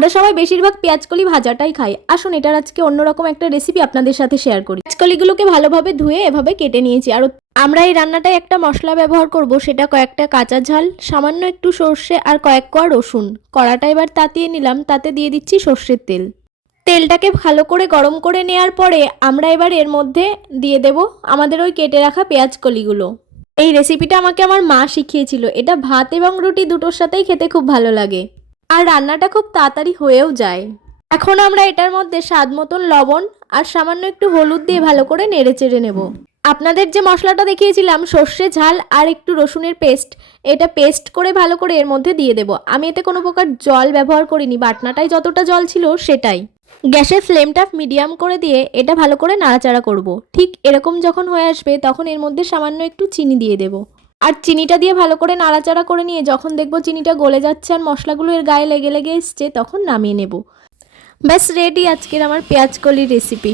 আমরা সবাই বেশিরভাগ পেঁয়াজকলি ভাজাটাই খাই। আসুন এটার আজকে অন্যরকম একটা রেসিপি আপনাদের সাথে শেয়ার করি। পেঁয়াজকলিগুলোকে ভালোভাবে ধুয়ে এভাবে কেটে নিয়েছি। আর আমরা এই রান্নাটায় একটা মশলা ব্যবহার করব, সেটা কয়েকটা কাঁচা ঝাল, সামান্য একটু সর্ষে আর কয়েক কোয়া রসুন। কড়াটা এবার তাতিয়ে নিলাম, তাতে দিয়ে দিচ্ছি সর্ষের তেল। তেলটাকে ভালো করে গরম করে নেওয়ার পরে আমরা এবার এর মধ্যে দিয়ে দেব আমাদের ওই কেটে রাখা পেঁয়াজকলিগুলো। এই রেসিপিটা আমাকে আমার মা শিখিয়েছিল। এটা ভাত এবং রুটি দুটোর সাথেই খেতে খুব ভালো লাগে, আর রান্নাটা খুব তাড়াতাড়ি হয়েও যায়। এখন আমরা এটার মধ্যে স্বাদ মতন লবণ আর সামান্য একটু হলুদ দিয়ে ভালো করে নেড়ে চেড়ে নেব। আপনাদের যে মশলাটা দেখিয়েছিলাম, সর্ষে ঝাল আর একটু রসুনের পেস্ট, এটা পেস্ট করে ভালো করে এর মধ্যে দিয়ে দেব। আমি এতে কোনো প্রকার জল ব্যবহার করিনি, বাটনাটাই যতটা জল ছিল সেটাই। গ্যাসের ফ্লেমটা মিডিয়াম করে দিয়ে এটা ভালো করে নাড়াচাড়া করব। ঠিক এরকম যখন হয়ে আসবে তখন এর মধ্যে সামান্য একটু চিনি দিয়ে দেব। আর চিনিটা দিয়ে ভালো করে নাড়াচাড়া করে নিয়ে যখন দেখব চিনিটা গলে যাচ্ছে আর মশলাগুলো এর গায়ে লেগে লেগে এসছে, তখন নামিয়ে নেব। ব্যাস রেডি আজকের আমার পেঁয়াজকলির রেসিপি।